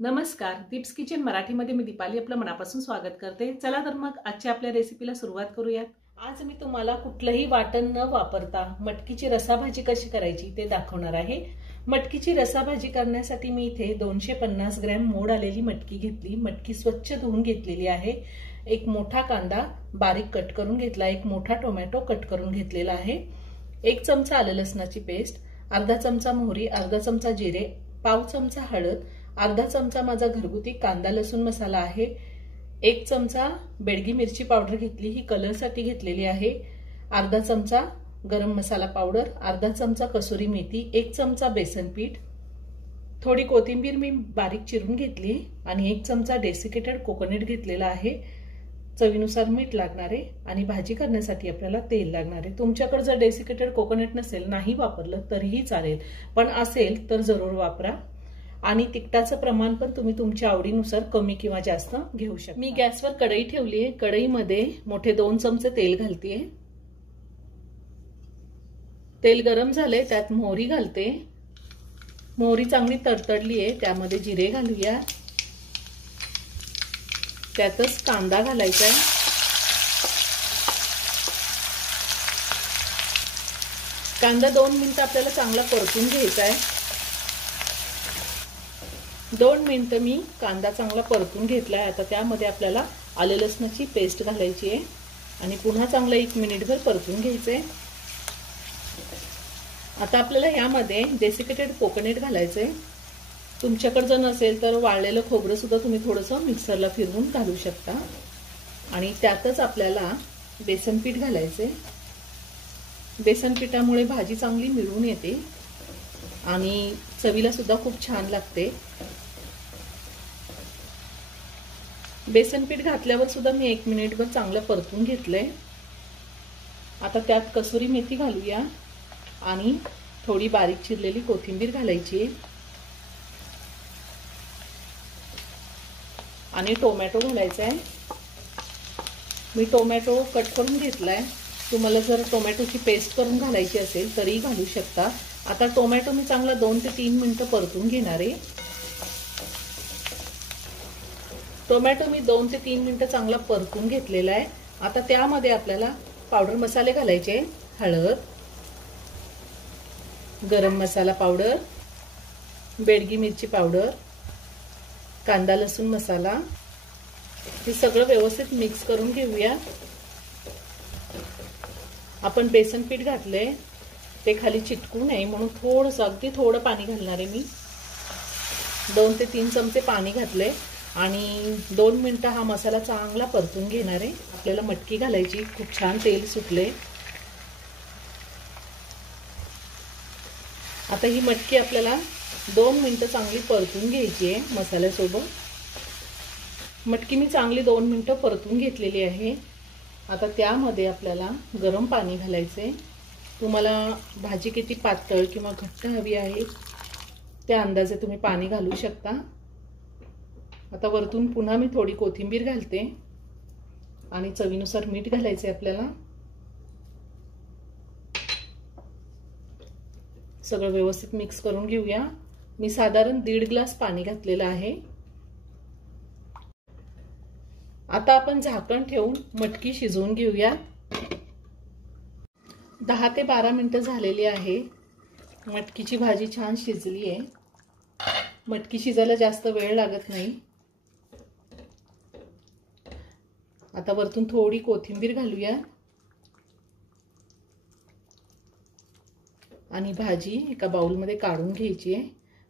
नमस्कार, दीप्स किचन मराठीमध्ये मी दीपाली आपलं मनापासून स्वागत करते। चला तर मग आजच्या आपल्या रेसिपीला सुरुवात करूयात। आज मी तुम्हाला कुठलंही वाटण न वापरता मटकीची रसाभाजी कशी करायची ते दाखवणार आहे। मटकीची रसाभाजी करण्यासाठी मी इथे 250 ग्रॅम मोड आलेली मटकी घेतली। मटकी स्वच्छ धुवून घेतलेली आहे। एक मोठा कांदा बारीक कट करून घेतला, एक मोठा टोमॅटो कट करून घेतलेला आहे, 1 चमचा आलं लसणाची पेस्ट, अर्धा चमचा मोहरी, अर्धा चमचा जिरे, पाव चमचा हळद, अर्धा चमचा माझा घरगुती कांदा लसूण मसाला आहे, 1 चमचा बेडगी मिरची पावडर घेतली, ही कलर साठी घेतलेली आहे, अर्धा चमचा गरम मसाला पावडर, अर्धा चमचा कसुरी मेथी, 1 चमचा बेसन पीठ, थोडी कोथिंबीर मी बारीक चिरून घेतली आणि 1 चमचा डेसिकेटेड कोकोनट घेतलेला आहे, चवीनुसार मीठ लागणार आहे आणि भाजी करण्यासाठी आपल्याला तेल लागणार आहे। तुमच्याकडे जर डेसिकेटेड कोकोनट नसेल, नाही वापरलं तरीही चालेल, पण असेल तर जरूर वापरा। आणि तिखटाचं प्रमाण पण तुम्ही तुमच्या आवडीनुसार कमी किंवा जास्त घेऊ शकता। मी गॅसवर कढई ठेवली आहे, कढईमध्ये मोठे 2 चमचे तेल घालते। तेल गरम झाले, त्यात मोहरी घालते। मोहरी चांगली तडतडली आहे, त्यामध्ये जिरे घालूया, त्यातच कांदा घालायचा आहे। कांदा 2 मिनिटं आपल्याला चांगला परतून घ्यायचा आहे। 2 मिनिटं मी कांदा चांगला परतून घेतलाय। आता त्यामध्ये आपल्याला आले लसणाची पेस्ट घालायची आहे आणि पुन्हा चांगला 1 मिनिटभर परतून घ्यायचंय। आता आपल्याला यामध्ये डेसिकेटेड कोकोनट घालायचंय। तुमच्याकडे जर नसेल तर वाळलेलं खोबरं सुद्धा तुम्ही थोडंसं मिक्सरला फिरवून घालू शकता आणि त्यातच आपल्याला बेसन पीठ घालायचंय। बेसन पिठामुळे भाजी चांगली मिळून येते आणि चवीला सुद्धा खूप छान लागते। बेसन पीठ घातल्यावर सुद्धा मी 1 मिनिटभर चांगलं परतून घेतलंय। आता त्यात कसुरी मेथी घालूया आणि थोडी बारीक चिरलेली कोथिंबीर घालायची आणि टोमॅटो घालायचा आहे। मी टोमॅटो कट करून घेतलाय, तुम्हाला जर टोमॅटोची पेस्ट करून घालायची असेल तरी घालू शकता। आता टोमॅटो मी चांगला 2 ते 3 मिनिटं परतून घेणार आहे। टोमॅटो मी 2 ते 3 मिनिटं चांगला परतून घेतलेला आहे। आता त्यामध्ये आपल्याला पावडर मसाले घालायचे, हळद, गरम मसाला पावडर, बेडगी मिरची पावडर, कांदा लसूण मसाला, हे सगळं व्यवस्थित मिक्स करून घेऊया। आपण बेसन पीठ घातलंय, ते खाली चिटकू नये म्हणून थोडंसं, अगदी थोडं पाणी घालणार आहे मी। 2 ते 3 चमचे पाणी घातले आणि 2 मिनिटं हा मसाला चांगला परतून घेणार आहे। आपल्याला मटकी घालायची, खूप छान तेल सुटले। आता ही मटकी आपल्याला 2 मिनिटं चांगली परतून घ्यायची आहे मसाल्यासोबत। मटकी मी चांगली 2 मिनिटं परतून घेतलेली आहे। आता त्यामध्ये आपल्याला गरम पाणी घालायचे। तुम्हाला भाजी किती पातळ किंवा घट्ट हवी आहे त्या अंदाजे तुम्ही पाणी घालू शकता। आता वरतून पुन्हा मी थोडी कोथिंबीर घालते आणि चवीनुसार मीठ घालायचे आपल्याला। सगळं व्यवस्थित मिक्स करून घेऊया। मी साधारण 1.5 ग्लास पाणी घातलेलं आहे। आता आपण झाकण ठेवून मटकी शिजवून घेऊया। 10 ते 12 मिनिटं झालेली आहे। मटकीची भाजी छान शिजली आहे। मटकी शिजायला जास्त वेळ लागत नाही। आता वरतून थोडी कोथिंबीर घालूया आणि भाजी एका बाउलमध्ये काढून घ्यायची आहे।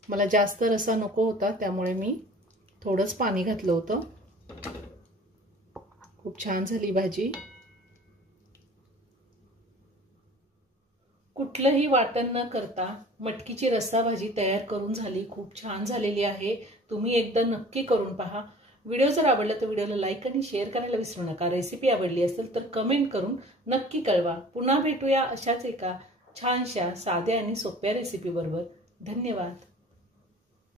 मला जास्त रसा नको होता, त्यामुळे मी थोडंच पाणी घातलं होतं। खूप छान झाली भाजी। कुठलंही वाटण न करता मटकीची रस्सा भाजी तयार करून झाली, खूप छान झालेली आहे। तुम्ही एकदा नक्की करून पहा। व्हिडिओ जर आवडला तर व्हिडिओला लाईक आणि शेअर करायला विसरू नका। रेसिपी आवडली असेल तर कमेंट करून नक्की कळवा। पुन्हा भेटूया अशाच एका छानशा साध्या आणि सोप्या रेसिपी बरोबर। धन्यवाद।